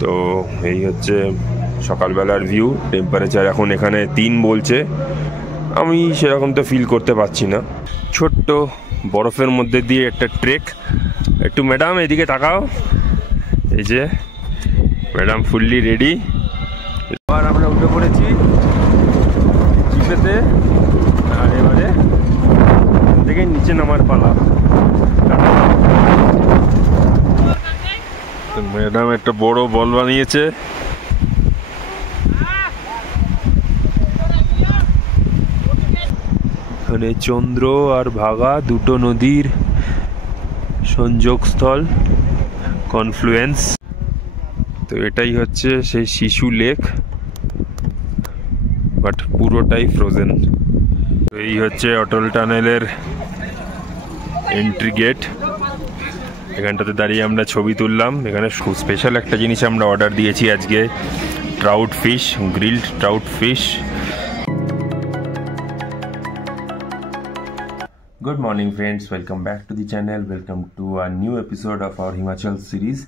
তো এই হচ্ছে সকালবেলার ভিউ। টেম্পারেচার এখন এখানে 3 বলছে, আমি সেরকম তো ফিল করতে পারছি না। ছোট্ট বরফের মধ্যে দিয়ে একটা ট্রেক। একটু ম্যাডাম এদিকে তাকাও, এই যে ম্যাডাম ফুললি রেডি। এবার আমরা উঠে পড়েছি জিপেতে, আর এবারে থেকে নিচে নামার পালা। ম্যাডাম একটা বড় বল বানিয়েছে। এখানে চন্দ্র আর ভাগা দুটো নদীর সংযোগস্থল, কনফ্লুয়েন্স। তো এটাই হচ্ছে সেই শিশু লেক, বাট পুরোটাই ফ্রোজেন। এই হচ্ছে অটল টানেলের এন্ট্রি গেট। এখানটাতে দাঁড়িয়ে আমরা ছবি তুললাম। এখানে স্পেশাল একটা জিনিস আমরা অর্ডার দিয়েছি আজকে, trout fish, grilled trout fish. Good morning friends, welcome back to the channel, welcome to a new episode of our Himachal series.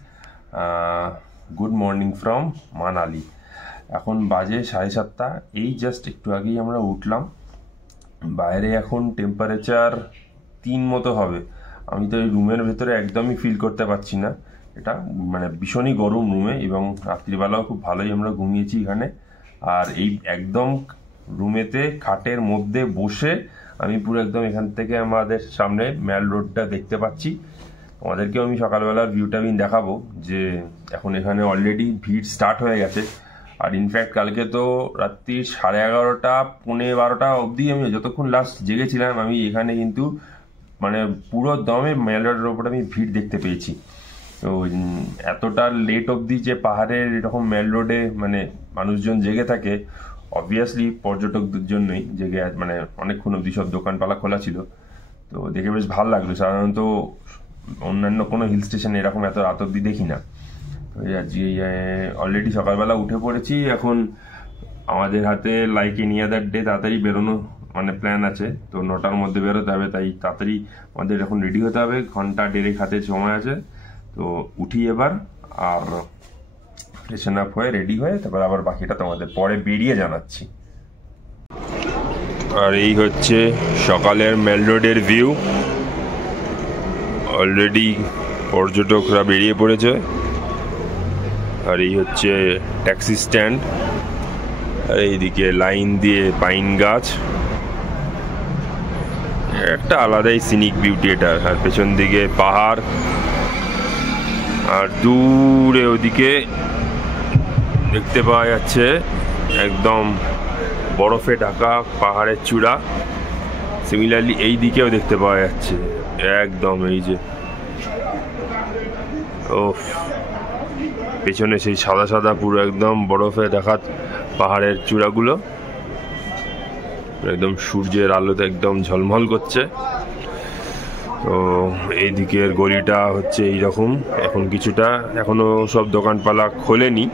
Good morning from Manali. এখন বাজে 7:30। এই জাস্ট একটু আগেই আমরা উঠলাম। বাইরে এখন টেম্পারেচার 3 মতো হবে। আমি তো এই রুমের ভেতরে একদমই ফিল করতে পারছি না, এটা মানে ভীষণই গরম রুমে, এবং রাত্রিবেলাও খুব ভালোই আমরা ঘুমিয়েছি এখানে। আর এই একদম রুমেতে খাটের মধ্যে বসে আমি পুরো একদম এখান থেকে আমাদের সামনে ম্যাল রোডটা দেখতে পাচ্ছি। আমাদেরকেও আমি সকালবেলার ভিউটা আমি দেখাবো যে এখন এখানে অলরেডি ভিড় স্টার্ট হয়ে গেছে। আর ইনফ্যাক্ট কালকে তো রাত্রি 11:30 পৌনে 12টা অবধি আমি যতক্ষণ লাস্ট জেগেছিলাম, আমি এখানে কিন্তু মানে পুরো দমে ম্যাল রোডের ওপরে আমি ভিড় দেখতে পেয়েছি। তো এতটা লেট অবধি যে পাহাড়ের এরকম ম্যাল রোডে মানে মানুষজন জেগে থাকে, অবভিয়াসলি পর্যটকদের জন্যই জেগে, মানে অনেকক্ষণ অবধি সব দোকানপালা খোলা ছিল। তো দেখে বেশ ভালো লাগলো। সাধারণত অন্যান্য কোনো হিল স্টেশনে এরকম এত রাত অবধি দেখি না। তো আজকে অলরেডি সকালবেলা উঠে পড়েছি। এখন আমাদের হাতে লাইক এনি আদার ডে তাড়াতাড়ি বেরোনো মানে প্ল্যান আছে। তো 9টার মধ্যে বেরোতে হবে, তাই তাড়াতাড়ি আমাদের এখন রেডি হতে হবে। ঘন্টা দেড়েক হাতে সময় আছে। তো উঠি এবার, আর ফ্রেশন আপ হয়ে রেডি হয়ে তারপর আবার বাকিটা তোমাদের পরে বেরিয়ে জানাচ্ছি। আর এই হচ্ছে সকালের মেল রোডের ভিউ। অলরেডি পর্যটকরা বেরিয়ে পড়েছে। আর এই হচ্ছে ট্যাক্সি স্ট্যান্ড, আর এইদিকে লাইন দিয়ে পাইন গাছ, একটা আলাদাই সিনিক বিউটি এটা। আর পেছন দিকে পাহাড়, আর দূরে ওদিকে দেখতে পাওয়া যাচ্ছে একদম বরফে ঢাকা পাহাড়ের চূড়া। সিমিলারলি এই দিকেও দেখতে পাওয়া যাচ্ছে একদম এই যে পেছনে সেই সাদা সাদা পুরো একদম বরফে ঢাকা পাহাড়ের চূড়াগুলো একদম সূর্যের আলোতে একদম ঝলমল করছে। তো এই দিকের গলিটা হচ্ছে এইরকম। এখন কিছুটা এখনো সব দোকানপালা খোলেনি,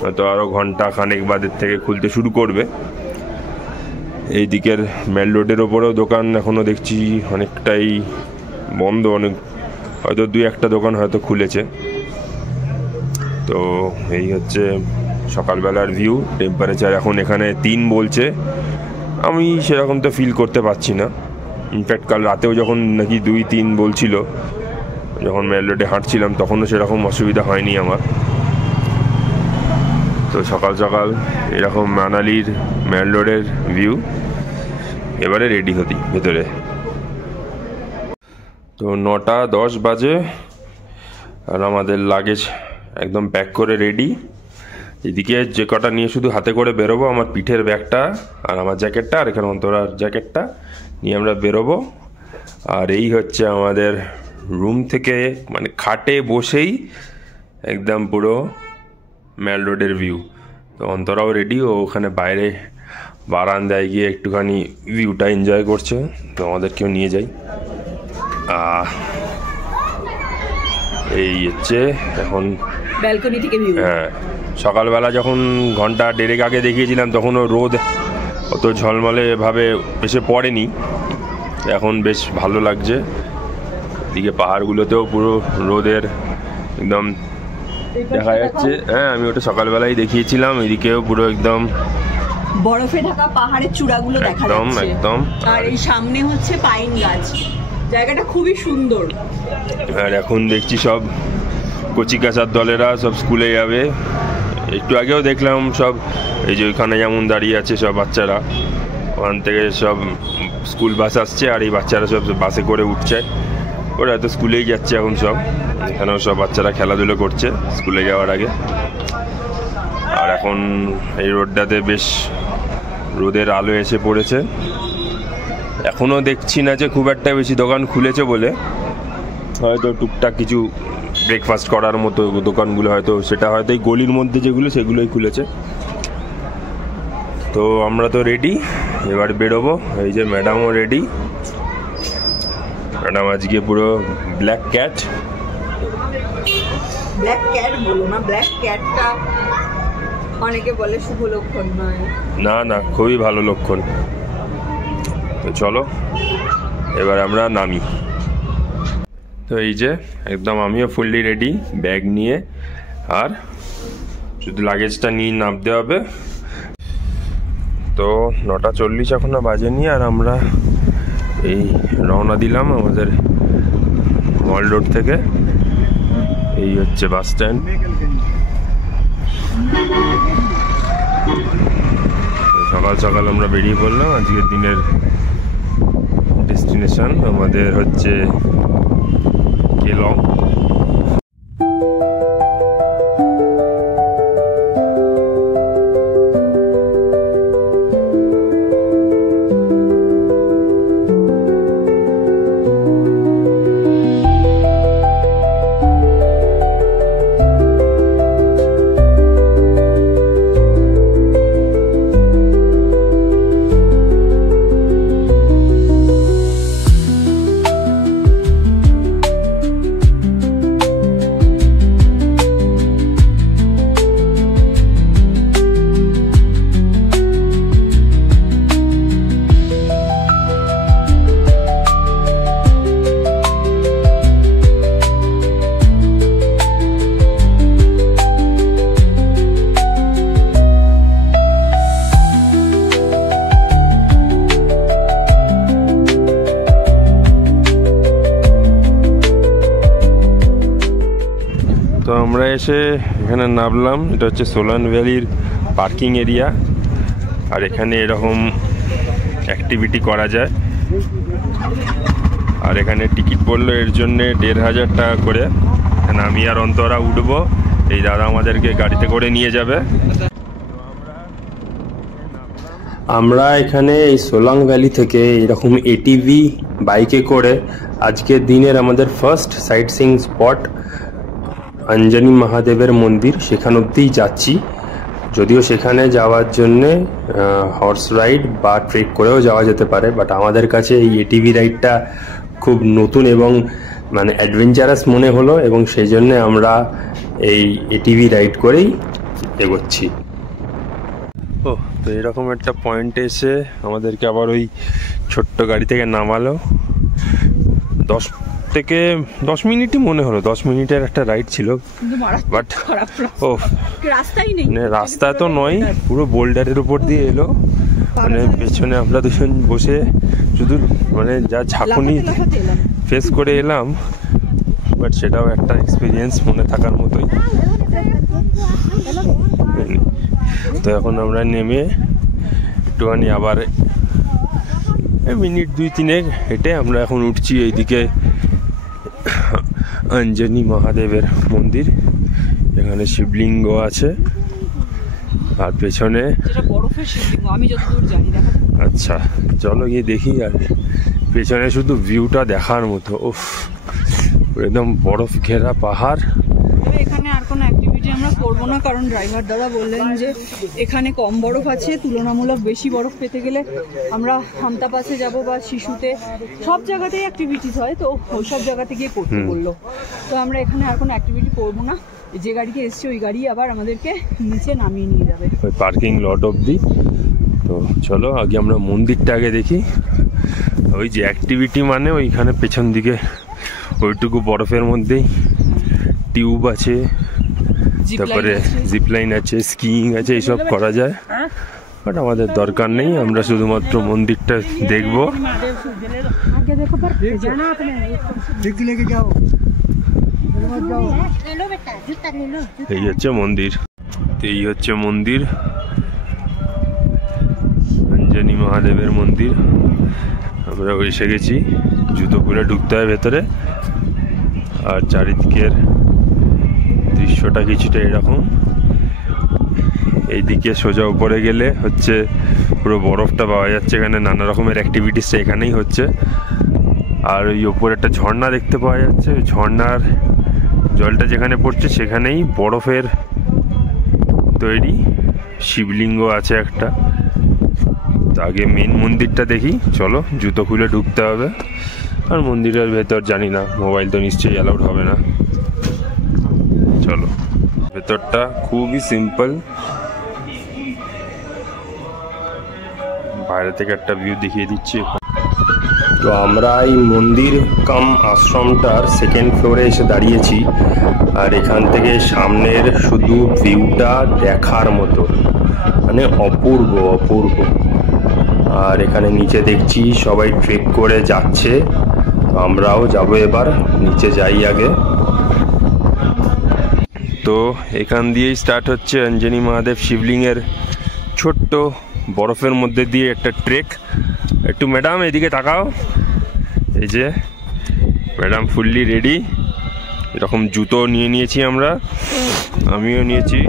হয়তো আরো ঘন্টা খানেক বাদের থেকে খুলতে শুরু করবে। এই দিকের মেল রোডের ওপরেও দোকান এখনো দেখছি অনেকটাই বন্ধ, অনেক হয়তো 2-1টা দোকান হয়তো খুলেছে। তো এই হচ্ছে সকালবেলার ভিউ। টেম্পারেচার এখন এখানে 3 বলছে, আমি সেরকম তো ফিল করতে পারছি না। ইনফ্যাক্ট কাল রাতেও যখন নাকি 2-3 বলছিল, যখন মেল রোডে হাঁটছিলাম তখনও সেরকম অসুবিধা হয়নি আমার। তো সকাল সকাল এরকম মানালির মেল রোডের ভিউ। এবারে রেডি হতি ভেতরে। তো 9:10 বাজে, আর আমাদের লাগেজ একদম প্যাক করে রেডি। এদিকে যে কটা নিয়ে শুধু হাতে করে বেরোবো, আমার পিঠের ব্যাগটা আর আমার জ্যাকেটটা, আর এখানে অন্তরার জ্যাকেটটা নিয়ে আমরা বেরোবো। আর এই হচ্ছে আমাদের রুম থেকে মানে খাটে বসেই একদম পুরো মেল রোডের ভিউ। তো অন্তরাও রেডি, ও ওখানে বাইরে বারান্দায় গিয়ে একটুখানি ভিউটা এনজয় করছে। তো আমাদেরকেও নিয়ে যাই। এই হচ্ছে এখন ব্যালকনি থেকে ভিউ। হ্যাঁ, সকালবেলা যখন ঘন্টা দেড়েক আগে দেখিয়েছিলাম তখনও রোদ অত ঝলমলে ভাবে এসে পড়েনি। এখন বেশ ভালো লাগছে। এদিকে পাহাড়গুলোতেও পুরো রোদের একদম দেখা যাচ্ছে। হ্যাঁ, আমি ওটা সকালবেলায় দেখিয়েছিলাম। এদিকেও পুরো একদম বরফে ঢাকা পাহাড়ের চূড়াগুলো দেখা যাচ্ছে একদম। আর এই সামনে হচ্ছে পাইন গাছ। জায়গাটা খুবই সুন্দর। আর এখন দেখছি সব কচি কাচার দলেরা সব স্কুলে যাবে। একটু আগেও দেখলাম সব এই যে ওইখানে যেমন দাঁড়িয়ে আছে সব বাচ্চারা, ওখান থেকে সব স্কুল বাস আসছে আর এই বাচ্চারা সব বাসে করে উঠছে। ওরা তো স্কুলেই যাচ্ছে এখন সব। এখানেও সব বাচ্চারা খেলাধুলো করছে স্কুলে যাওয়ার আগে। আর এখন এই রোডটাতে বেশ রোদের আলো এসে পড়েছে। এখনও দেখছি না যে খুব একটা বেশি দোকান খুলেছে বলে, হয়তো টুকটাক কিছু ব্রেকফাস্ট করার মতো দোকানগুলো হয়তো, সেটা হয়তো এই গলির মধ্যে যেগুলো সেগুলোই খুলেছে। তো আমরা তো রেডি, এবার বেরোবো। এই যে ম্যাডামও রেডি। ম্যাডাম আজকে পুরো ব্ল্যাক ক্যাট। ব্ল্যাক ক্যাট বলো না, ব্ল্যাক ক্যাটটা অনেকে বলে শুভ লক্ষণ নয়। না না, খুবই ভালো লক্ষণ। তো চলো এবার আমরা নামি। তো এই যে একদম আমিও ফুললি রেডি ব্যাগ নিয়ে, আর শুধু লাগেজটা নিয়ে নামতে হবে। তো 9:40 এখনো বাজেনি, আর আমরা এই রওনা দিলাম আমাদের মল রোড থেকে। এই হচ্ছে বাস স্ট্যান্ড। সকাল সকাল আমরা বেরিয়ে পড়লাম। আজকের দিনের ডেস্টিনেশন আমাদের হচ্ছে কেলং। তো আমরা এসে এখানে নামলাম। এটা হচ্ছে সোলান ভ্যালির পার্কিং এরিয়া, আর এখানে এরকম অ্যাক্টিভিটি করা যায়। আর এখানে টিকিট পড়লো এর জন্যে 1500 টাকা করে। এখানে আমি আর অন্তরা উঠবো, এই দাদা আমাদেরকে গাড়িতে করে নিয়ে যাবে। আমরা এখানে এই সোলাং ভ্যালি থেকে এরকম এটিভি বাইকে করে আজকের দিনের আমাদের first sight seeing spot Anjani মহাদেবের মন্দির, সেখান অবধিই যাচ্ছি। যদিও সেখানে যাওয়ার জন্যে হর্স রাইড বা ট্রেক করেও যাওয়া যেতে পারে, বাট আমাদের কাছে এই এটিভি রাইডটা খুব নতুন এবং মানে অ্যাডভেঞ্চারাস মনে হলো, এবং সেই জন্যে আমরা এই এটিভি রাইড করেই এগোচ্ছি। ও তো এরকম একটা পয়েন্টে এসে আমাদেরকে আবার ওই ছোট্ট গাড়ি থেকে নামালো। 10 মিনিটই মনে হলো, 10 মিনিটের একটা রাইড ছিল। বাট ও রাস্তাই নেই, রাস্তা তো নয়, পুরো বোল্ডারের উপর দিয়ে এলো। মানে পেছনে আমরা দুজন বসে শুধু মানে যা ঝাঁকুনি ফেস করে এলাম, বাট সেটাও একটা এক্সপিরিয়েন্স মনে থাকার মতোই। তো এখন আমরা নেমে একটুখানি আবার মিনিট 2-3 হেঁটে আমরা এখন উঠছি এইদিকে অঞ্জনি মহাদেবের মন্দির। এখানে শিবলিঙ্গ আছে আর পেছনে আচ্ছা চলো গিয়ে দেখি। আর পেছনে শুধু ভিউটা দেখার মতো, উফ একদম বরফ ঘেরা পাহাড়। এখানে আর কোনো অ্যাক্টিভিটি আমরা করবো না, কারণ ড্রাইভার দাদা বললেন যে এখানে কম বরফ আছে, তুলনামূলক বেশি বরফ পেতে গেলে আমরা হামতা পাসে যাবো বা শিশুতে, সব জায়গাতেই অ্যাক্টিভিটিস হয়, তো ওই সব জায়গাতে গিয়ে করতে বললো। তো আমরা এখানে আর কোনো অ্যাক্টিভিটি করবো না, যে গাড়িতে এসছে ওই গাড়ি আবার আমাদেরকে নিচে নামিয়ে নিয়ে যাবে ওই পার্কিং লট অবধি। তো চলো আগে আমরা মন্দিরটা আগে দেখি। ওই যে অ্যাক্টিভিটি মানে ওইখানে পেছন দিকে ওইটুকু বরফের মধ্যেই টিউব আছে, তারপরে জিপলাইন আছে, স্কিইং আছে, এইসব করা যায়। বাট আমাদের দরকার নেই, আমরা শুধুমাত্র মন্দিরটা দেখবো। এই হচ্ছে মন্দির, এই হচ্ছে মন্দির, অঞ্জনি মহাদেবের মন্দির। আমরা এসে গেছি, জুতো খুলে ঢুকতে হয় ভেতরে। আর চারিদিকের দৃশ্যটা কিছুটা এরকম। এইদিকে সোজা উপরে গেলে হচ্ছে পুরো বরফটা পাওয়া যাচ্ছে, এখানে নানা রকমের অ্যাক্টিভিটিসটা এখানেই হচ্ছে। আর ওই ওপরে একটা ঝর্ণা দেখতে পাওয়া যাচ্ছে, ওই ঝর্ণার জলটা যেখানে পড়ছে সেখানেই বরফের তৈরি শিবলিঙ্গ আছে একটা। তো আগে মেন মন্দিরটা দেখি, চলো। জুতো খুলে ঢুকতে হবে। আর মন্দিরের ভেতর জানি না, মোবাইল তো নিশ্চয়ই অ্যালাউড হবে না। চলো, ভেতরটা খুবই সিম্পল। বাইরে থেকে একটা ভিউ দেখিয়ে দিচ্ছি। তো আমরা এই মন্দির কাম আশ্রমটার সেকেন্ড ফ্লোরে এসে দাঁড়িয়েছি। আর এখান থেকে সামনের শুধু ভিউটা দেখার মতো, মানে অপূর্ব অপূর্ব। আর এখানে নিচে দেখছি সবাই ট্রেক করে যাচ্ছে, আমরাও যাব। এবার নিচে যাই আগে। তো এখান দিয়েই স্টার্ট হচ্ছে অঞ্জনি মহাদেব শিবলিঙ্গের ছোট্ট বরফের মধ্যে দিয়ে একটা ট্রেক। একটু ম্যাডাম এদিকে তাকাও। এই যে ম্যাডাম ফুললি রেডি, এরকম জুতো নিয়ে নিয়েছি আমরা, আমিও নিয়েছি,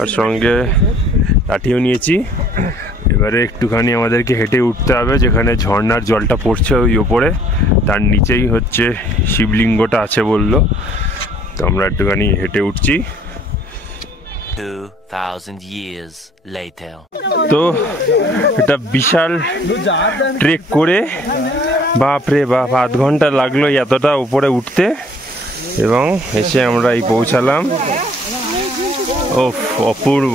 আর সঙ্গে লাঠিও নিয়েছি। এবারে একটুখানি আমাদেরকে হেঁটে উঠতে হবে, যেখানে ঝর্ণার জলটা পড়ছে ওই ওপরে, তার নিচেই হচ্ছে শিবলিঙ্গটা আছে বললো। তো আমরা একটুখানি হেঁটে উঠছি। 2000 years later. তো এটা বিশাল ট্রেক করে, বাপরে বাপ, 8 ঘন্টা লাগলো এতটা উপরে উঠতে। এবং এসে আমরা এই পৌঁছালাম। ওফ, অপূর্ব।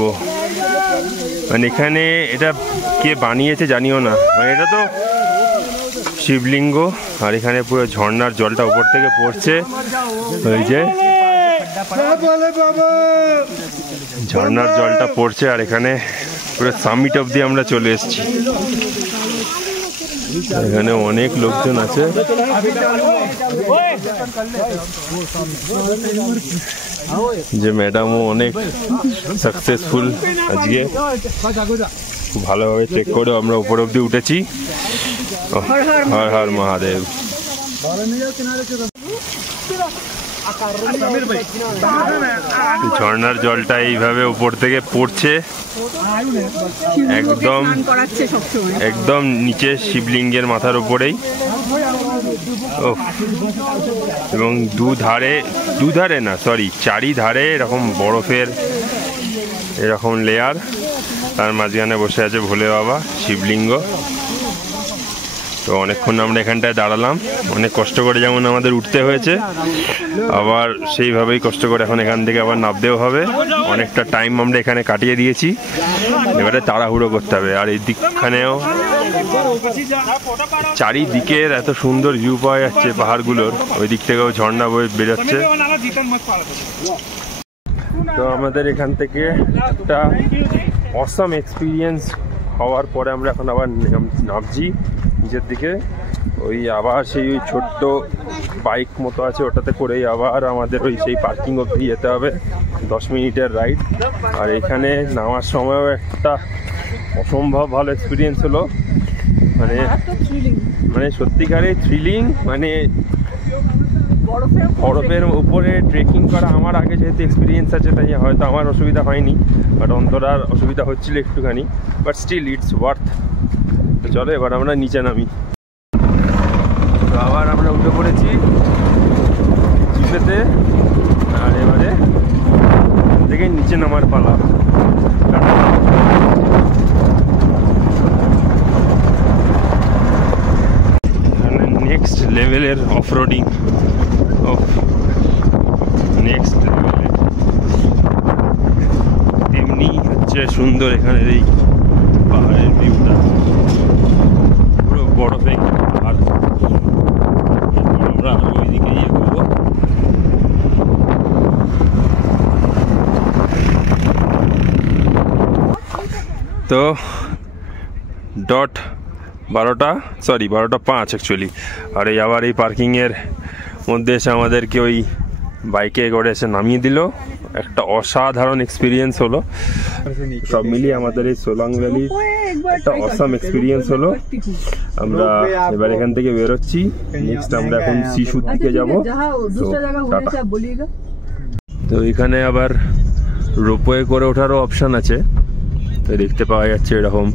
মানে এখানে এটা কে বানিয়েছে জানিও না, মানে এটা তো শিবলিঙ্গ। আর এখানে পুরো ঝর্ণার জলটা উপর থেকে পড়ছে, ওই যে ঝর্ণার জলটা পড়ছে। আর এখানে পুরো সামিট অবধি আমরা চলে এসেছি। এখানে অনেক লোকজন আছে। যে ম্যাডামও অনেক সাকসেসফুল আজকে, খুব ভালোভাবে চেক করে আমরা উপর অবধি উঠেছি। হর হর মহাদেব। ঝর্ণার জলটা এইভাবে উপর থেকে পড়ছে, একদম একদম নিচে শিবলিঙ্গের মাথার উপরেই। এবং দুধারে না, সরি, চারিধারে এরকম বরফের এরকম লেয়ার। তার মাঝখানে বসে আছে ভোলে বাবা শিবলিঙ্গ। তো অনেকক্ষণ আমরা এখানটায় দাঁড়ালাম, অনেক কষ্ট করে যেমন আমাদের উঠতে হয়েছে, আবার সেইভাবেই কষ্ট করে এখন এখান থেকে আবার নামতেও হবে। অনেকটা টাইম আমরা এখানে কাটিয়ে দিয়েছি, এবারে তাড়াহুড়ো করতে হবে। আর এই দিকখানেও চারিদিকের এত সুন্দর ভিউ পাওয়া যাচ্ছে পাহাড়গুলোর, ওই দিক থেকেও ঝর্ণা বয়ে বেরোচ্ছে। তো আমাদের এখান থেকে একটা অসাম এক্সপিরিয়েন্স হওয়ার পরে আমরা এখন আবার নামছি নিচের দিকে। ওই আবার সেই ওই ছোট্ট বাইক মতো আছে, ওটাতে করেই আবার আমাদের ওই সেই পার্কিং অবধি যেতে হবে, 10 মিনিটের রাইড। আর এখানে নামার সময়ও একটা অসম্ভব ভালো এক্সপিরিয়েন্স হলো, মানে সত্যিকারে থ্রিলিং। মানে বরফের উপরে ট্রেকিং করা আমার আগে যেহেতু এক্সপিরিয়েন্স আছে, তাই হয়তো আমার অসুবিধা হয়নি, বাট অন্তরার অসুবিধা হচ্ছিল একটুখানি, বাট স্টিল ইটস ওয়ার্থ। তো চলো এবার আমরা নিচে নামি। তো আবার আমরা উঠে পড়েছি জিপেতে, আর এবারে থেকে নিচে নামার পালা। নেক্সট লেভেলের অফরোডিং, নেক্সট লেভেলের। তেমনি হচ্ছে সুন্দর এখানের এই পাহাড়ের ভিউটা, পুরো বরফে পাহাড়। আমরা ওইদিকে এগোবো। তো ডট 12:05 অ্যাকচুয়ালি। আর এই আবার এই পার্কিংয়ের মধ্যে এসে আমাদেরকে ওই বাইকে করে এসে নামিয়ে দিল। একটা অসাধারণ এক্সপিরিয়েন্স হলো। সব মিলিয়ে আমাদের এই সোলাং ভ্যালির একটা অসাম এক্সপিরিয়েন্স হলো। আমরা এবার এখান থেকে বেরোচ্ছি। নেক্সট আমরা এখন শিশুর দিকে যাব। তো এখানে আবার রোপওয়ে করে ওঠারও অপশন আছে। তো দেখতে পাওয়া যাচ্ছে এরকম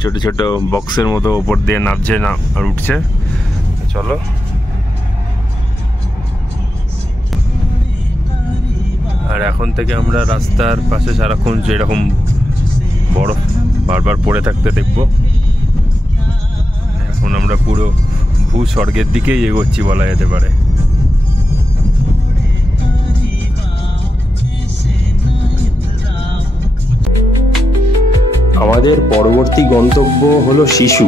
ছোট ছোট বক্সের মতো উপর দিয়ে নামছে না আর উঠছে। চলো আর এখন থেকে আমরা রাস্তার পাশে সারাক্ষণ যেরকম বরফ বারবার পড়ে থাকতে দেখবো। এখন আমরা পুরো ভূস্বর্গের দিকেই এগোচ্ছি বলা যেতে পারে। আমাদের পরবর্তী গন্তব্য হলো শিশু।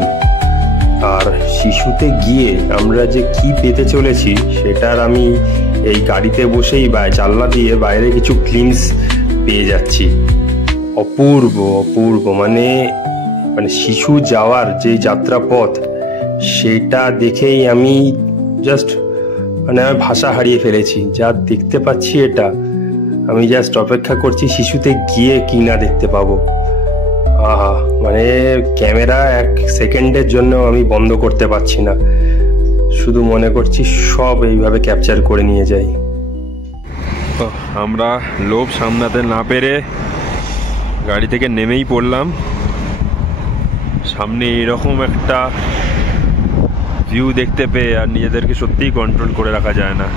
আর শিশুতে গিয়ে আমরা যে কি পেতে চলেছি সেটার আমি এই গাড়িতে বসেই জানলা দিয়ে বাইরে কিছু গ্লিমস পেয়ে যাচ্ছি। অপূর্ব অপূর্ব, মানে শিশু যাওয়ার যে যাত্রা পথ সেটা দেখেই আমি জাস্ট আমি ভাষা হারিয়ে ফেলেছি। যা দেখতে পাচ্ছি এটা আমি জাস্ট অপেক্ষা করছি শিশুতে গিয়ে কি না দেখতে পাবো। আহা, মানে ক্যামেরা 1 সেকেন্ডের জন্য আমি বন্ধ করতে পারছি না। শুধু মনে করছি সব এইভাবে ক্যাপচার করে নিয়ে যাই। আমরা লোভ সামলাতে না পেরে গাড়ি থেকে নেমেই পড়লাম। সামনে এরকম একটা ভিউ দেখতে পেয়ে আর নিজেদেরকে সত্যিই কন্ট্রোল করে রাখা যায় না।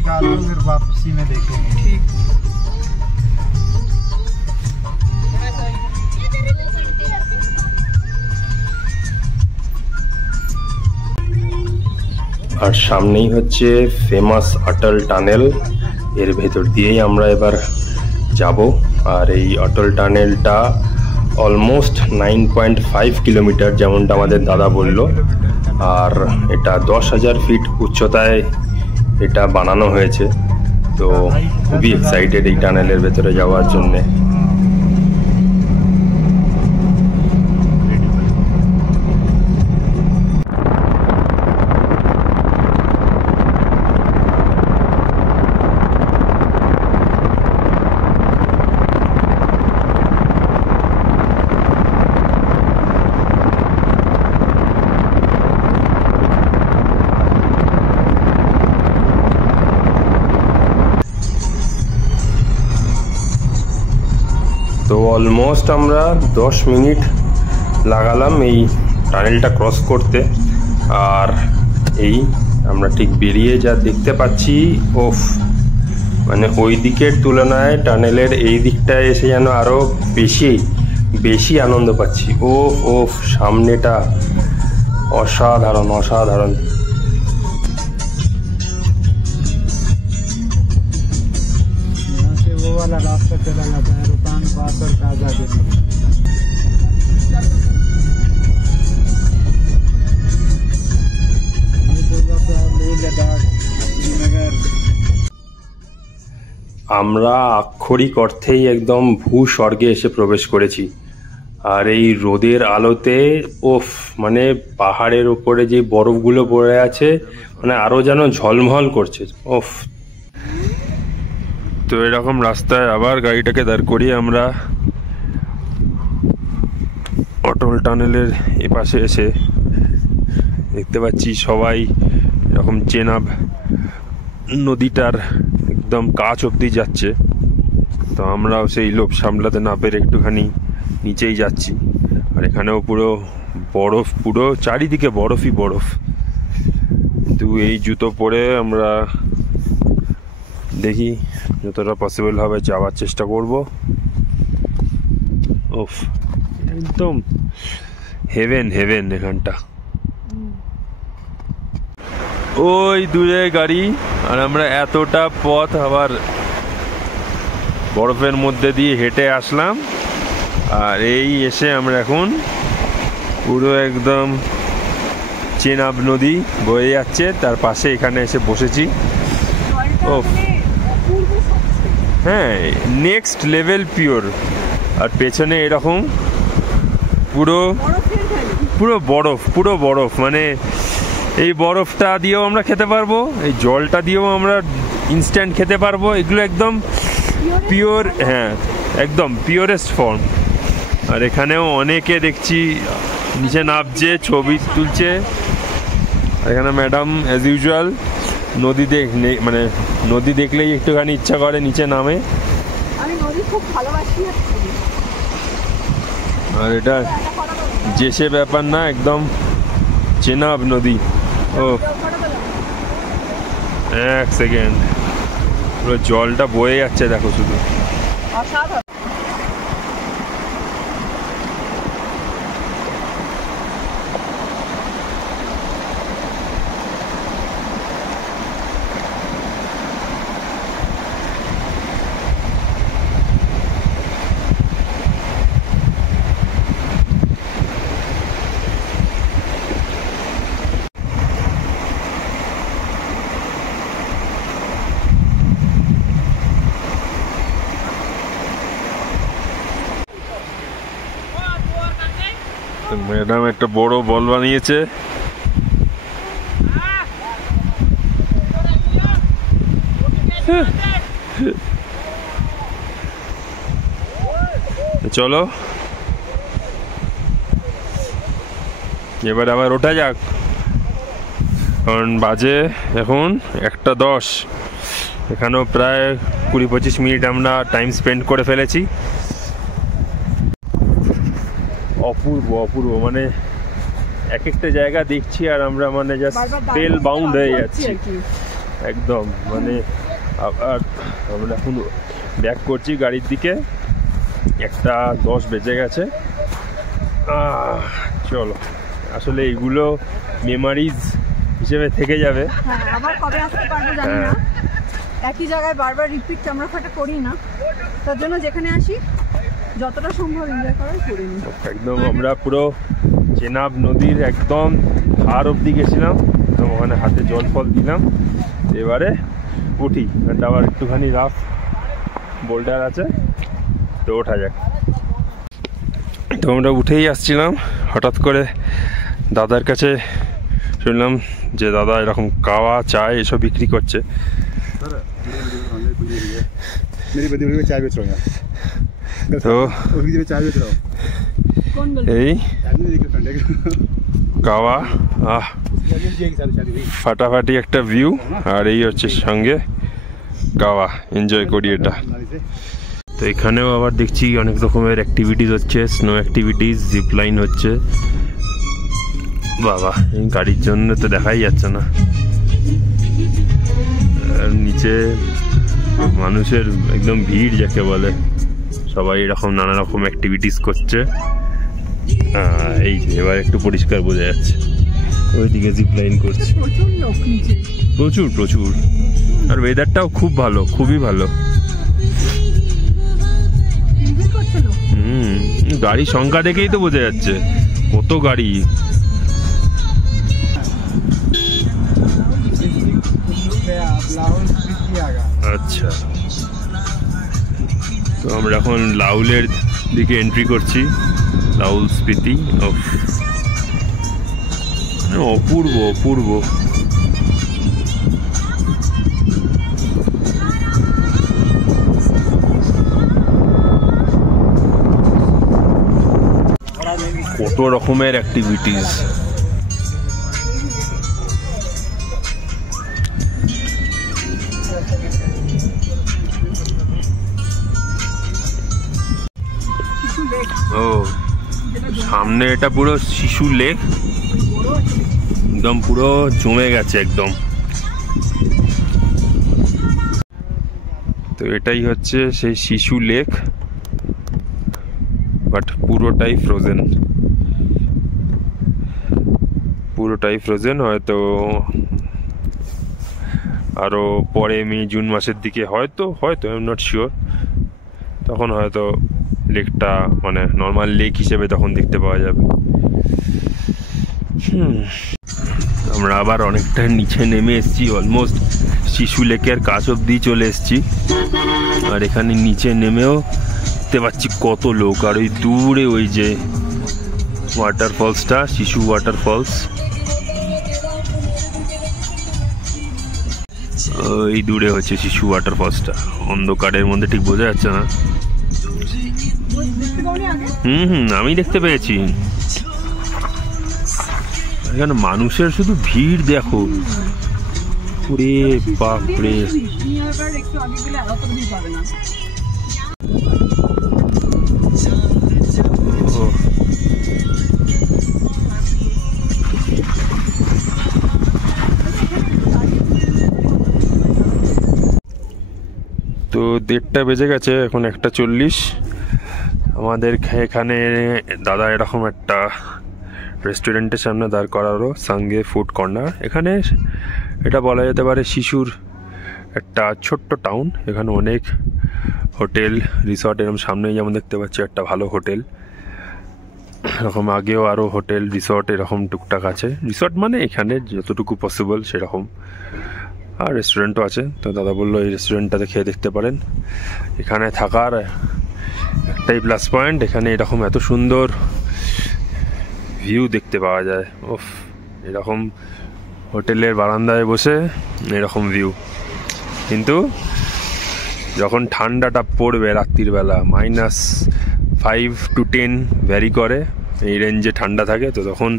निकालो फिर वापसी में देखेंगे। ठीक। আর সামনেই হচ্ছে ফেমাস অটল টানেল। এর ভেতর দিয়েই আমরা এবার যাব। আর এই অটল টানেলটা অলমোস্ট 9.5 কিলোমিটার, যেমনটা আমাদের দাদা বলল। আর এটা 10,000 ফিট উচ্চতায় এটা বানানো হয়েছে। তো খুবই এক্সাইটেড এই টানেলের ভেতরে যাওয়ার জন্যে। তো অলমোস্ট আমরা 10 মিনিট লাগালাম এই টানেলটা ক্রস করতে। আর এই আমরা ঠিক বেরিয়ে যা দেখতে পাচ্ছি, ওফ, মানে ওই দিকের তুলনায় টানেলের এই দিকটায় এসে যেন আরও বেশি আনন্দ পাচ্ছি। ওফ ওফ, সামনেটা অসাধারণ অসাধারণ। वाला रास्ता चला जाता है रोहतांग पास और काजागुड़ी। আমরা আক্ষরিক অর্থেই একদম ভূস্বর্গে এসে প্রবেশ করেছি। আর এই রোদের আলোতে ওফ, মানে পাহাড়ের ওপরে যে বরফগুলো পড়ে আছে মানে আরো যেন ঝলমল করছে। ওফ, তো এরকম রাস্তায় আবার গাড়িটাকে দাঁড় করিয়ে আমরা অটল টানেলের এপাশে এসে দেখতে পাচ্ছি সবাই এরকম চেনাব নদীটার একদম কাছ অবধি যাচ্ছে। তো আমরাও সেই লোভ সামলাতে না পেরে একটুখানি নিচেই যাচ্ছি। আর এখানেও পুরো বরফ, পুরো চারিদিকে বরফই বরফ। কিন্তু এই জুতো পরে আমরা দেখি যতটা পসিবল হবে যাওয়ার চেষ্টা করব। ওফ, একদম হেভেন হেভেন এখানটা। ওই দূরে গাড়ি, আর আমরা এতটা পথ আবার বরফের মধ্যে দিয়ে হেঁটে আসলাম। আর এই এসে আমরা এখন পুরো একদম চেনাব নদী বয়ে যাচ্ছে, তার পাশে এখানে এসে বসেছি। ও হ্যাঁ, নেক্সট লেভেল পিওর। আর পেছনে এরকম পুরো পুরো বরফ, পুরো বরফ, মানে এই বরফটা দিয়েও আমরা খেতে পারবো, এই জলটা দিয়েও আমরা ইনস্ট্যান্ট খেতে পারবো। এগুলো একদম পিওর, হ্যাঁ একদম পিওরেস্ট ফর্ম। আর এখানেও অনেকে দেখছি নিচে নামছে, ছবি তুলছে। এখানে ম্যাডাম অ্যাজ ইউজুয়াল নদী মানে নদী দেখলেই একটুখানি ইচ্ছা করে নিচে নামে। আর এটা যে সে ব্যাপার না, একদম চেনাব নদী। ও এক সেকেন্ড, পুরো জলটা বয়ে যাচ্ছে দেখো শুধু। ম্যাডাম একটা বড় বল বানিয়েছে। চলো এবার আবার ওঠা যাক, কারণ বাজে এখন 1:10। এখানেও প্রায় 20-25 মিনিট আমরা টাইম স্পেন্ড করে ফেলেছি। অপূর্ব অপূর্ব, মানে এক একটা জায়গা দেখছি আর আমরা মানে জাস্ট স্পেল বাউন্ড হয়ে যাচ্ছি একদম। মানে আবার আমরা এখন ব্যাক করছি গাড়ির দিকে, 1:10 বেজে গেছে। চলো, আসলে এইগুলো মেমারিজ হিসেবে থেকে যাবে। আবার কবে আসতে পারবো জানি না, একই জায়গায় বারবার রিপিট আমরা ফাটা করি না, তার জন্য যেখানে আসি যতটা সম্ভব এনজয় করার করে নিই। একদম আমরা পুরো চেনাব নদীর একদম ধার অবধি গেছিলাম, একদম ওখানে হাতে জল ফল দিলাম। এবারে উঠি, আবার একটুখানি রাফ বোল্ডার আছে, তো ওঠা যাক। তো আমরা উঠেই আসছিলাম, হঠাৎ করে দাদার কাছে শুনলাম যে দাদা এরকম কাওয়া চায় এসব বিক্রি করছে। তো এই কাওয়া, ফাটাফাটি একটা ভিউ, আর এই হচ্ছে সঙ্গে কাওয়া, এনজয় করি এটা। তো এখানেও আবার দেখছি অনেক রকমের অ্যাক্টিভিটিস হচ্ছে, স্নো অ্যাক্টিভিটিস, জিপ লাইন হচ্ছে। বাবা, এই গাড়ির জন্য তো দেখাই যাচ্ছে না। আর নিচে মানুষের একদম ভিড় যাকে বলে, সবাই এরকম নানা রকম অ্যাক্টিভিটিস করছে। এই যে এবার একটু পরিষ্কার বোঝা যাচ্ছে, ওইদিকে জিপ লাইন করছে প্রচুর প্রচুর। আর ওয়েদারটাও খুব ভালো, খুবই ভালো। গাড়ির সংখ্যা দেখেই তো বোঝা যাচ্ছে কত গাড়ি। আচ্ছা, তো আমরা এখন লাউলের দিকে এন্ট্রি করছি, লাউল স্পিতি। অপূর্ব অপূর্ব। কত রকমের অ্যাক্টিভিটিস। ও সামনে এটা পুরো শিশু লেক, একদম পুরো জমে গেছে একদম। তো এটাই হচ্ছে সেই শিশু লেক, বাট পুরোটাই ফ্রোজেন, পুরোটাই ফ্রোজেন। হয়তো আরো পরে মে জুন মাসের দিকে হয়তো আই এম নট শিওর, তখন হয়তো লেকটা মানে নর্মাল লেক হিসেবে তখন দেখতে পাওয়া যাবে। আমরা আবার অনেকটা নিচে নেমে এসেছি, অলমোস্ট শিশু লেকের কাছ অব্দি চলে এসেছি। আর এখানে নিচে নেমেও দেখতে পাচ্ছি কত লোক, আর ওই দূরে ওই যে ওয়াটারফলসটা, শিশু ওয়াটারফলস, ওই দূরে হচ্ছে শিশু ওয়াটারফলসটা। অন্ধকারের মধ্যে ঠিক বোঝা যাচ্ছে না। আমি দেখতে পেয়েছি। এখানে মানুষের শুধু ভিড় দেখো, ওরে বাপরে। তো 1:30 বেজে গেছে, এখন 1:40। আমাদের এখানে দাদা এরকম একটা রেস্টুরেন্টের সামনে দাঁড় করালো, সঙ্গে ফুড কর্নার। এখানে এটা বলা যেতে পারে শিশুর একটা ছোট্ট টাউন। এখানে অনেক হোটেল, রিসর্ট, এরকম সামনেই যেমন দেখতে পাচ্ছি একটা ভালো হোটেল, এরকম আগেও আরও হোটেল, রিসর্ট এরকম টুকটাক আছে। রিসর্ট মানে এখানে যতটুকু পসিবল সেরকম, আর রেস্টুরেন্টও আছে। তো দাদা বললো এই রেস্টুরেন্টটাতে খেয়ে দেখতে পারেন। এখানে থাকার একটাই প্লাস পয়েন্ট, এখানে এরকম এত সুন্দর ভিউ দেখতে পাওয়া যায়। ওফ, এরকম হোটেলের বারান্দায় বসে এরকম ভিউ। কিন্তু যখন ঠান্ডাটা পড়বে রাত্রির বেলা, -5 to 10 ভ্যারি করে, এই রেঞ্জে ঠান্ডা থাকে। তো তখন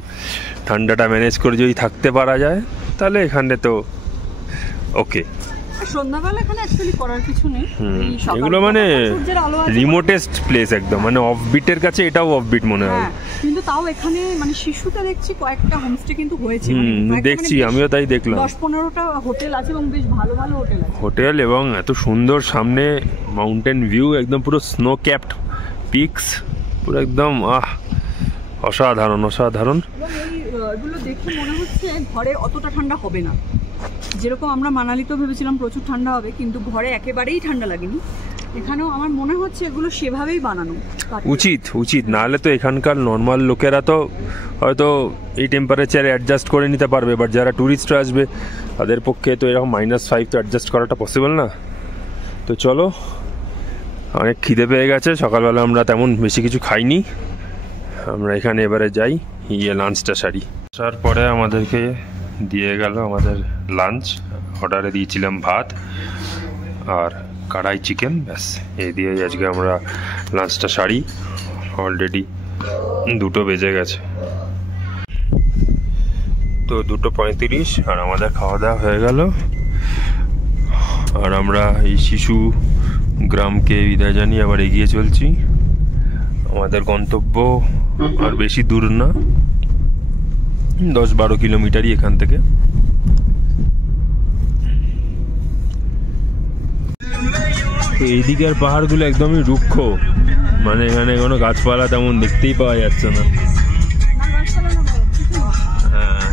ঠান্ডাটা ম্যানেজ করে যদি থাকতে পারা যায় তাহলে এখানে তো ওকে। সন্ধ্যাবেলা এখানে অ্যাকচুয়ালি করার কিছু নেই। এগুলো মানে রিমোটেস্ট প্লেস একদম, মানে অফবিটের কাছে এটাও অফবিট মনে হয়। কিন্তু তাও এখানে মানে শিশুতে দেখছি কয়েকটা হোমস্টে কিন্তু হয়েছে, দেখছি আমিও তাই দেখলাম। 10-15টা হোটেল আছে এবং বেশ ভালো ভালো হোটেল আছে। হোটেল এবং এত সুন্দর সামনে মাউন্টেন ভিউ, একদম পুরো স্নো ক্যাপড পিকস, পুরো একদম অসাধারণ অসাধারণ। এগুলো দেখে মনে হচ্ছে ঘরে অতটা ঠান্ডা হবে না, যেরকম আমরা মানালিতেও ভেবেছিলাম প্রচুর ঠান্ডা হবে, কিন্তু ঘরে একেবারেই ঠান্ডা লাগেনি। এখানেও আমার মনে হচ্ছে এগুলো সেভাবেই বানানো উচিত, নাহলে তো এখানকার নর্মাল লোকেরা তো হয়তো এই টেম্পারেচারে অ্যাডজাস্ট করে নিতে পারবে, বাট যারা ট্যুরিস্টরা আসবে তাদের পক্ষে তো এরকম -5 তো অ্যাডজাস্ট করাটা পসিবল না। তো চলো, অনেক খিদে পেয়ে গেছে, সকালবেলা আমরা তেমন বেশি কিছু খাইনি। আমরা এখানে এবারে যাই, লাঞ্চটা সারি। তারপরে আমাদেরকে দিয়ে গেল আমাদের লাঞ্চ। অর্ডারে দিয়েছিলাম ভাত আর কড়াই চিকেন, ব্যাস এই দিয়ে আজকে আমরা লাঞ্চটা সারি। অলরেডি 2টো বেজে গেছে। তো 2:35 আর আমাদের খাওয়া দাওয়া হয়ে গেল। আর আমরা এই শিশু গ্রামকে বিদায় জানিয়ে আবার এগিয়ে চলছি। আমাদের গন্তব্য আর বেশি দূর না, 10-12 কিলোমিটারই এখান থেকে। এইদিকের পাহাড়গুলো একদমই রুক্ষ, মানে এখানে কোনো গাছপালা তেমন দেখতেই পাওয়া যাচ্ছে না। হ্যাঁ,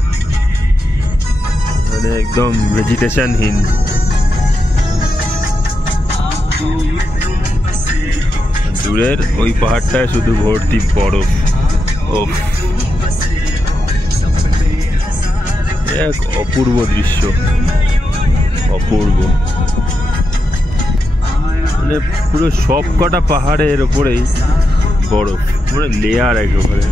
মানে একদম ভেজিটেশনহীন। দূরের ওই পাহাড়টায় শুধু ভর্তি বরফ। ওফ, এক অপূর্ব দৃশ্য, অপূর্ব। মানে পুরো সব কটা পাহাড়ের ওপরেই বরফ, মানে লেয়ার একেবারে।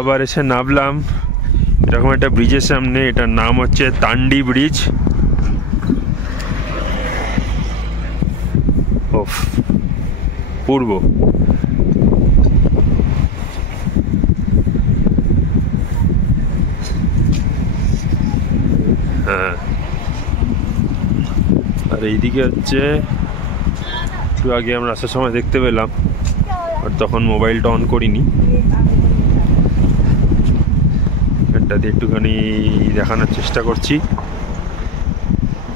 আবার এসে নামলাম এরকম একটা ব্রিজের সামনে, এটার নাম হচ্ছে তান্ডি ব্রিজ। পূর্ব। হ্যাঁ, আর এইদিকে হচ্ছে একটু আগে আমরা আসার সময় দেখতে পেলাম, আর তখন মোবাইলটা অন করিনি, এটাতে একটুখানি দেখানোর চেষ্টা করছি।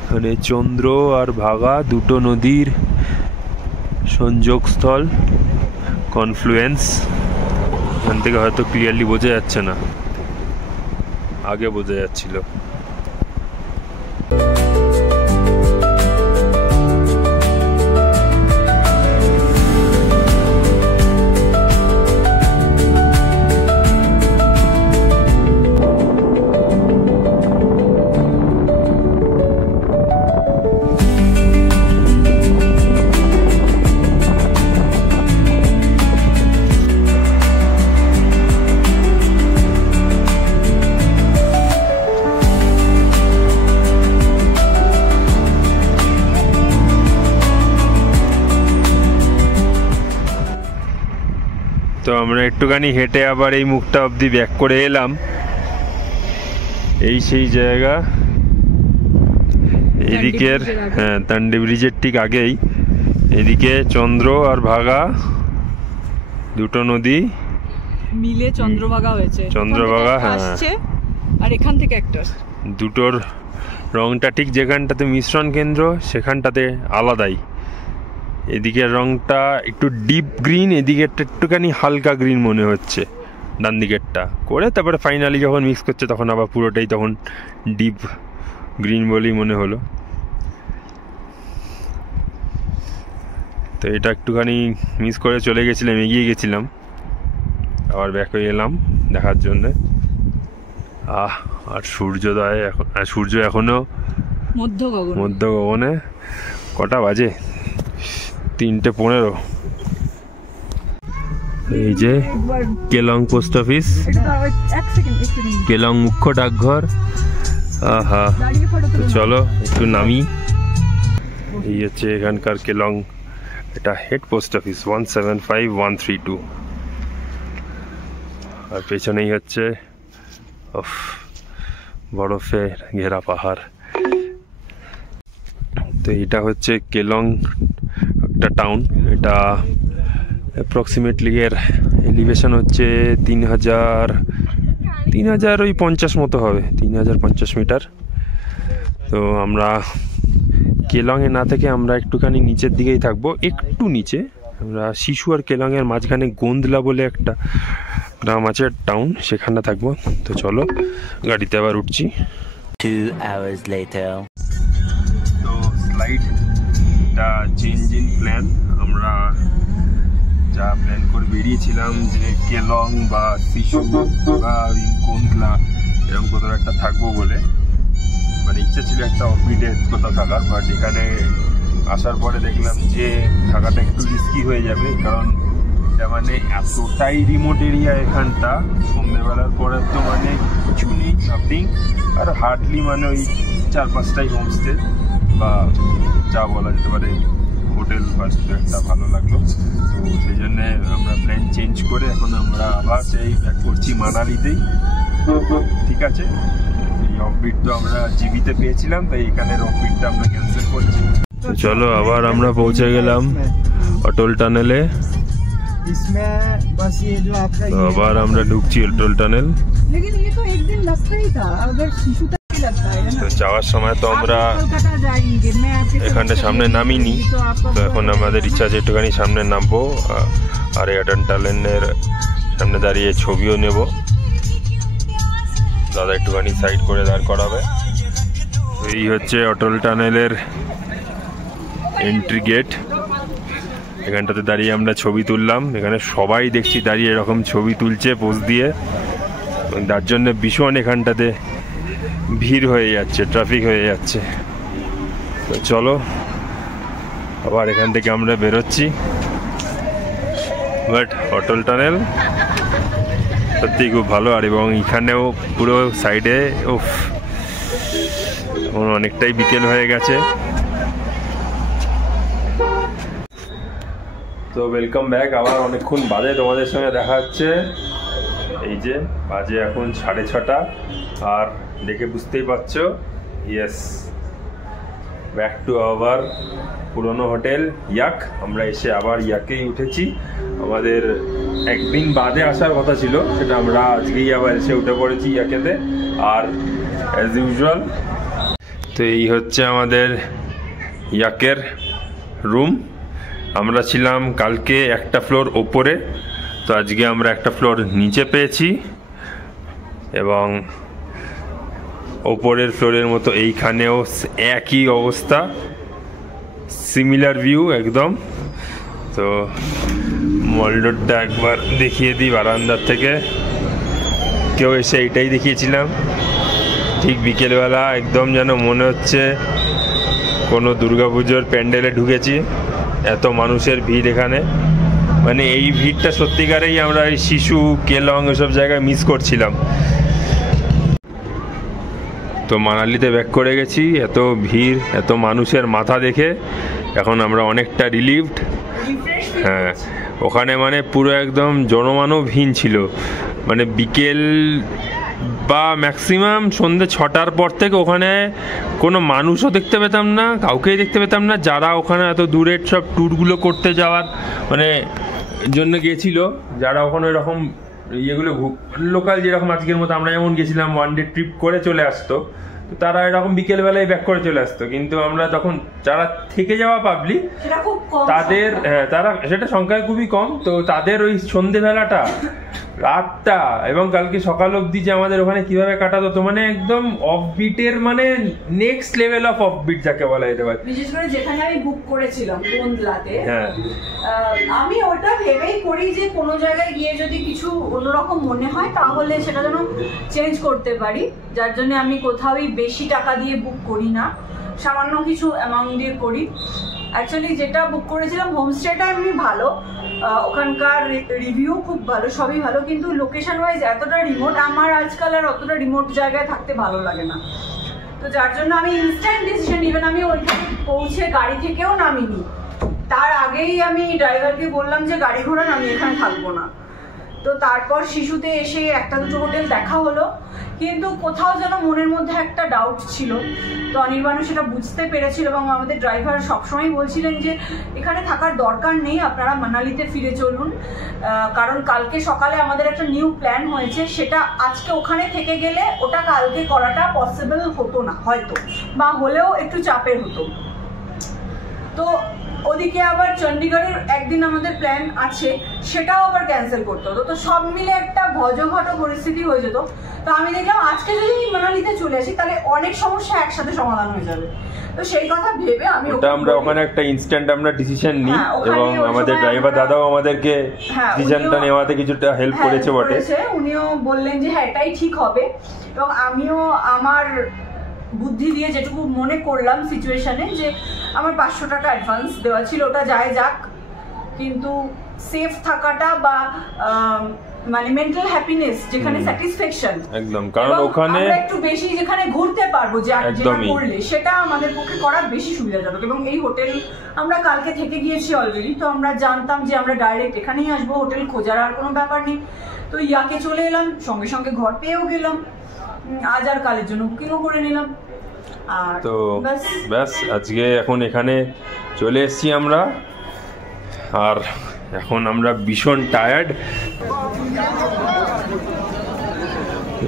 এখানে চন্দ্র আর ভাগা দুটো নদীর সংযোগস্থল, কনফ্লুয়েন্স। এখান থেকে হয়তো ক্লিয়ারলি বোঝা যাচ্ছে না, আগে বোঝা যাচ্ছিল। তো আমরা একটুখানি হেঁটে আবার এই মুখটা অবধি ব্যাক করে এলাম। এই সেই জায়গা, এদিকের, হ্যাঁ, তান্ডি ব্রিজের ঠিক আগেই। এদিকে চন্দ্র আর ভাগা দুটো নদী মিলে চন্দ্রভাগা হয়েছে, চন্দ্রভাগা। হ্যাঁ, আর এখান থেকে একটা দুটোর রংটা ঠিক যেখানটাতে মিশ্রণ কেন্দ্র সেখানটাতে আলাদাই। এদিকের রংটা একটু ডিপ গ্রিন, এদিকেরটা একটুখানি হালকা গ্রিন মনে হচ্ছে, ডান দিকেরটা করে। তারপরে ফাইনালি যখন মিক্স করছে তখন আবার পুরোটাই তখন ডিপ গ্রিন বলেই মনে হলো। তো এটা একটুখানি মিস করে চলে গেছিলাম, এগিয়ে গেছিলাম, আবার ব্যাক হয়ে এলাম দেখার জন্যে। আর সূর্যোদয় এখন, সূর্য এখনও মধ্য গগনে। কটা বাজে? 3:15। এই যে কেলং পোস্ট অফিস, কেলং মুখ্য ডাকঘর। আহা, তো চলো একটু নামি। এই হচ্ছে এখানকার কেলং, এটা হেড পোস্ট অফিস 175132। আর পেছনেই হচ্ছে বরফে ঘেরা পাহাড়। তো এটা হচ্ছে কেলং একটা টাউন। এটা অ্যাপ্রক্সিমেটলি এর এলিভেশন হচ্ছে 3050 মতো হবে, 3050 মিটার। তো আমরা কেলংয়ে না থেকে আমরা একটুখানি নিচের দিকেই থাকবো, একটু নিচে। আমরা শিশু আর কেলংয়ের মাঝখানে গোন্দলা বলে একটা গ্রাম আছে, টাউন, সেখানটা থাকবো। তো চলো গাড়িতে আবার উঠছি। 2 hours later. তো স্লাইড এটা চেঞ্জ ইন প্ল্যান। আমরা যা প্ল্যান করে বেরিয়েছিলাম যে কেলং বা শিশু বা গোন্দলা এরকম কোথাও একটা থাকবো বলে, মানে ইচ্ছা ছিল একটা অফবিটে কোথাও থাকার, বাট এখানে আসার পরে দেখলাম যে থাকাটা একটু রিস্কি হয়ে যাবে, কারণ এটা মানে এতটাই রিমোট এরিয়া এখানটা। সন্ধ্যেবেলার পরে তো মানে কিছু নেই, নাথিং, আর হার্ডলি মানে ওই 4-5টাই হোমস্টে বা যা বলা যেতে পারে হোটেল বা একটা ভালো লাগলো। তো সেই জন্যে আমরা প্ল্যান চেঞ্জ করে এখন আমরা আবার সেই ব্যাক করছি মানালিতেই। ঠিক আছে, এই অফবিট তো আমরা জিবিতে পেয়েছিলাম, তাই এখানের অফবিটটা আমরা ক্যান্সেল করছি। তো চলো আবার আমরা পৌঁছে গেলাম অটল টানেলে। তো আবার আমরা ঢুকছি অটল টানেল। তো যাওয়ার সময় তো আমরা এখানটা সামনে নামিনি, তো এখন আমাদের ইচ্ছা আছে একটুখানি সামনে নামবো আর এই অটল টানেলের সামনে দাঁড়িয়ে ছবিও নেব। দাদা একটুখানি সাইড করে দাঁড় করাবে। এই হচ্ছে অটল টানেলের এন্ট্রি গেট। এখানটাতে দাঁড়িয়ে আমরা ছবি তুললাম। এখানে সবাই দেখছি দাঁড়িয়ে এরকম ছবি তুলছে পোজ দিয়ে, তার জন্য ভীষণ এখানটাতে ভিড় হয়ে যাচ্ছে, ট্রাফিক হয়ে যাচ্ছে। তো চলো আবার এখান থেকে আমরা বেরোচ্ছি। বাট অটল টানেল সত্যিই খুব ভালো, আর এবং এখানেও পুরো সাইডে অনেকটাই বিকেল হয়ে গেছে। তো ওয়েলকাম ব্যাক, আবার অনেকক্ষণ বাদে তোমাদের সঙ্গে দেখা হচ্ছে। এই যে বাজে এখন 6:30, আর দেখে বুঝতেই পারছো, ইয়েস, ব্যাক টু আওয়ার পুরনো হোটেল ইয়াক। আমরা এসে আবার ইয়াকেই উঠেছি। আমাদের একদিন বাদে আসার কথা ছিল, সেটা আমরা আজকেই আবার এসে উঠে পড়েছি ইয়াকেতে। আর অ্যাজ ইউজুয়াল, তো এই হচ্ছে আমাদের ইয়াকের রুম। আমরা ছিলাম কালকে একটা ফ্লোর ওপরে, তো আজকে আমরা একটা ফ্লোর নিচে পেয়েছি, এবং ওপরের ফ্লোরের মতো এইখানেও একই অবস্থা, সিমিলার ভিউ একদম। তো মলডোরটা একবার দেখিয়ে দিই বারান্দার থেকে। কেউ এসে এইটাই দেখিয়েছিলাম, ঠিক বিকেলবেলা একদম যেন মনে হচ্ছে কোনো দুর্গাপুজোর প্যান্ডেলে ঢুকেছি, এত মানুষের ভিড় এখানে। মানে এই ভিড়টা সত্যিকারেই আমরা এই শিশু কেলং এসব জায়গায় মিস করছিলাম। তো মানালিতে ব্যাক করে গেছি, এত ভিড় এত মানুষের মাথা দেখে এখন আমরা অনেকটা রিলিভড। হ্যাঁ, ওখানে মানে পুরো একদম জনমানবহীন ছিল। মানে বিকেল বা ম্যাক্সিমাম সন্ধ্যে 6টার পর থেকে ওখানে কোনো মানুষও দেখতে পেতাম না, কাউকেই দেখতে পেতাম না। যারা ওখানে এত দূরের সব ট্যুরগুলো করতে যাওয়ার মানে জন্য গিয়েছিল, যারা ওখানে এরকম ইয়েগুলো লোকাল, যেরকম আজকের মতো আমরা যেমন গেছিলাম ওয়ান ডে ট্রিপ করে চলে আসতো, তো তারা এরকম বিকেলবেলায় ব্যাক করে চলে আসতো। কিন্তু আমরা তখন যারা থেকে যাওয়া পাবলিক তাদের, তারা সেটা সংখ্যায় খুবই কম, তো তাদের ওই সন্ধেবেলাটা, রাতটা এবং কালকে সকাল অবধি যে আমাদের ওখানে কিভাবে কাটাতো, তো মানে একদম অফবিটের মানে নেক্সট লেভেল অফ অফবিট যাকে বলা যেতে পারে। বিশেষ করে যেখানে আমি বুক করেছিলাম কোন্দলাতে, আমি ওটা ভেবেই করি যে কোনো জায়গায় গিয়ে যদি কিছু অন্যরকম মনে হয় তাহলে সেটা যেন চেঞ্জ করতে পারি, যার জন্য আমি কোথাওই বেশি টাকা দিয়ে বুক করি না, সামান্য কিছু অ্যামাউন্ট দিয়ে করি। অ্যাকচুয়ালি যেটা বুক করেছিলাম হোমস্টেটা এমনি ভালো, ওখানকার রিভিউ খুব ভালো, সবই ভালো, কিন্তু লোকেশন ওয়াইজ এতটা রিমোট, আমার আজকাল আর অতটা রিমোট জায়গায় থাকতে ভালো লাগে না। তো যার জন্য আমি ইনস্ট্যান্ট ডিসিশন, ইভেন আমি ওইখানে পৌঁছে গাড়ি থেকেও নামিনি, তার আগেই আমি ড্রাইভারকে বললাম যে গাড়ি ঘোড়ান, আমি এখানে থাকবো না। তো তারপর শিশুতে এসে একটা দুটো হোটেল দেখা হলো, কিন্তু কোথাও যেন মনের মধ্যে একটা ডাউট ছিল। তো অনির্বাণও সেটা বুঝতে পেরেছিল, এবং আমাদের ড্রাইভার সবসময় বলছিলেন যে এখানে থাকার দরকার নেই, আপনারা মানালিতে ফিরে চলুন, কারণ কালকে সকালে আমাদের একটা নিউ প্ল্যান হয়েছে, সেটা আজকে ওখানে থেকে গেলে ওটা কালকে করাটা পসিবল হতো না হয়তো, বা হলেও একটু চাপের হতো। তো ওদিকে আবার চণ্ডীগড়ের একদিন আমাদের প্ল্যান আছে, সেটাও আবার ক্যান্সেল করতে হতো। তো সব মিলে একটা ভজঘট পরিস্থিতি হয়ে যেত। তো আমি দেখলাম আজকে যদি মানালিতে চলে আসি তাহলে অনেক সমস্যা একসাথে সমাধান হয়ে যাবে। তো সেই কথা ভেবে আমি আমরা ওখানে একটা ইনস্ট্যান্ট আমরা ডিসিশন নিই, এবং আমাদের ড্রাইভার দাদাও আমাদেরকে ডিসিশনটা নেওয়াতে কিছুটা হেল্প করেছে বটে। উনিও বললেন যে হ্যাঁ এটাই ঠিক হবে, এবং আমিও আমার বুদ্ধি দিয়ে যেটুকু মনে করলাম সিচুয়েশনে, যে আমার 500 টাকা অ্যাডভান্স দেওয়া ছিল, ওটা যায় যাক, কিন্তু সেফ থাকাটা বা মানে মেন্টাল হ্যাপিনেস, যেখানে স্যাটিসফ্যাকশন একদম, কারণ ওখানে আমরা একটু বেশি যেখানে ঘুরতে পারবো, যেটা করলে সেটা আমাদের পক্ষে করা বেশি সুবিধাজনক। এবং এই হোটেল আমরা কালকে থেকে গিয়েছি অলরেডি, তো আমরা জানতাম যে আমরা ডাইরেক্ট এখানেই আসবো, হোটেল খোঁজার আর কোনো ব্যাপার নেই। তো ইয়াকে চলে এলাম, সঙ্গে সঙ্গে ঘর পেয়েও গেলাম, আজ আর কালের জন্য বুকিংও করে নিলাম। তো ব্যাস আজকে এখন এখানে চলে এসেছি আমরা, আর এখন আমরা ভীষণ টায়ার্ড।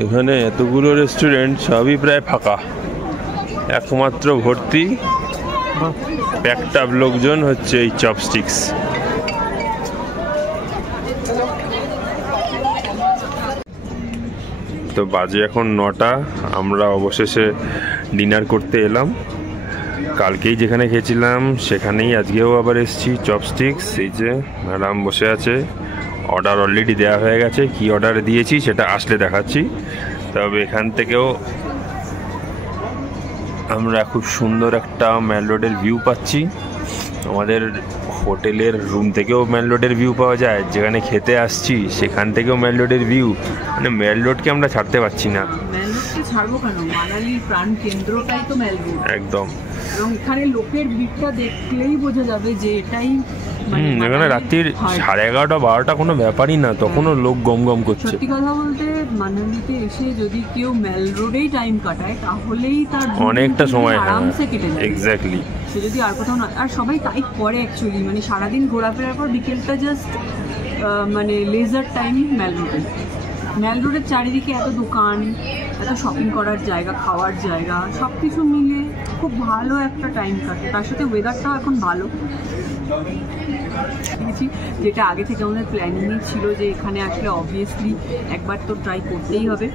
এখানে এতগুলো রেস্টুরেন্ট, সবই প্রায় ফাঁকা, একমাত্র ভর্তি প্যাকটাপ লোকজন হচ্ছে এই চপস্টিক্স। তো বাজে এখন 9টা, আমরা অবশেষে ডিনার করতে এলাম। কালকেই যেখানে খেয়েছিলাম সেখানেই আজকেও আবার এসেছি, চপস্টিক্স। এই যে ম্যাডাম বসে আছে, অর্ডার অলরেডি দেওয়া হয়ে গেছে, কি অর্ডার দিয়েছি সেটা আসলে দেখাচ্ছি। তবে এখান থেকেও আমরা খুব সুন্দর একটা ম্যাল রোডের ভিউ পাচ্ছি। আমাদের হোটেলের রুম থেকেও ম্যাল রোডের ভিউ পাওয়া যায়, যেখানে খেতে আসছি সেখান থেকেও ম্যাল রোডের ভিউ। মানে ম্যাল রোডকে আমরা ছাড়তে পারছি না। ম্যাল রোডকে ছাড়বো কেন, মানালির প্রাণ কেন্দ্রটাই তো ম্যাল রোড। একদম, এবং এখানে লোকের ভিড়টা দেখলেই বোঝা যাবে যে এটাই এখানে রাত্রির 11:30 12টা কোনো ব্যাপারই না, তখনও লোক গম গম করছে। সত্যি কথা বলতে মানালিতে এসে যদি কেউ মেল রোডেই টাইম কাটায় তাহলেই তার অনেকটা সময় আরামসে কেটে যায়। এক্স্যাক্টলি। সে যদি আর কোথাও না, আর সবাই তাই করে অ্যাকচুয়ালি, মানে সারাদিন ঘোরাফেরার পর বিকেলটা জাস্ট মানে লেজার টাইম মেল রোডে। মেল রোডের চারিদিকে এত দোকান, এত শপিং করার জায়গা, খাওয়ার জায়গা, সব কিছু মিলে খুব ভালো একটা টাইম কাটে। তার সাথে ওয়েদারটাও এখন ভালো। যেটা আগে থেকে আমাদের প্ল্যানিংই ছিল যে এখানে আসলে অবভিয়াসলি একবার তো ট্রাই করতেই হবে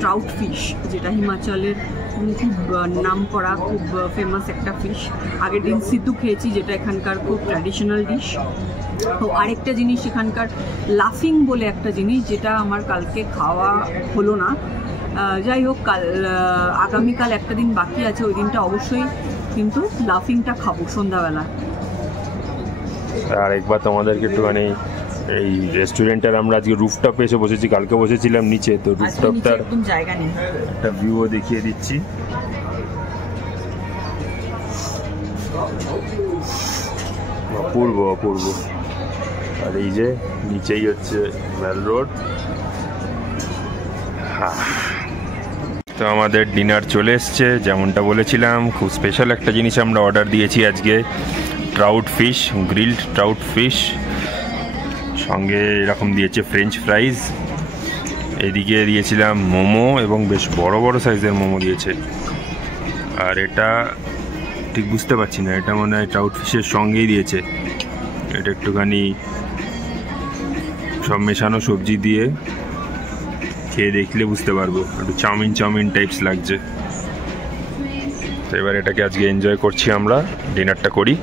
ট্রাউট ফিশ, যেটা হিমাচলের খুব নাম করা, খুব ফেমাস একটা ফিশ। আগের দিন সিদ্ধু খেয়েছি, যেটা এখানকার খুব ট্র্যাডিশনাল ডিশ। তো আরেকটা জিনিস এখানকার লাফিং বলে একটা জিনিস, যেটা আমার কালকে খাওয়া হলো না। যাই হোক, আগামীকাল একটা দিন বাকি আছে, ওই দিনটা অবশ্যই কিন্তু লাফিংটা খাবো সন্ধ্যাবেলা। আর একবার তোমাদেরকে একটুখানি এই রেস্টুরেন্টের আমরা আজকে রুফটপে এসে বসেছি, কালকে বসেছিলাম নিচে, তো রুফটপটার একদম জায়গা নেই, একটা ভিউও দেখিয়ে দিচ্ছি। অপূর্ব অপূর্ব। আর এই যে নিচেই হচ্ছে মেল রোড। তো আমাদের ডিনার চলে এসছে, যেমনটা বলেছিলাম খুব স্পেশাল একটা জিনিস আমরা অর্ডার দিয়েছি আজকে, trout fish, grilled trout fish, সঙ্গে এরকম দিয়েছে ফ্রেঞ্চ ফ্রাইজ, এদিকে দিয়েছিলাম মোমো, এবং বেশ বড় বড় সাইজের মোমো দিয়েছে। আর এটা ঠিক বুঝতে পারছি না, এটা মনে হয় ট্রাউট ফিশের সঙ্গেই দিয়েছে। এটা একটুখানি সব মেশানো সবজি দিয়ে খেয়ে দেখলে বুঝতে পারবো, একটু চাউমিন চাউমিন টাইপস লাগছে। তো এবার এটাকে আজকে এনজয় করছি আমরা, ডিনারটা করি।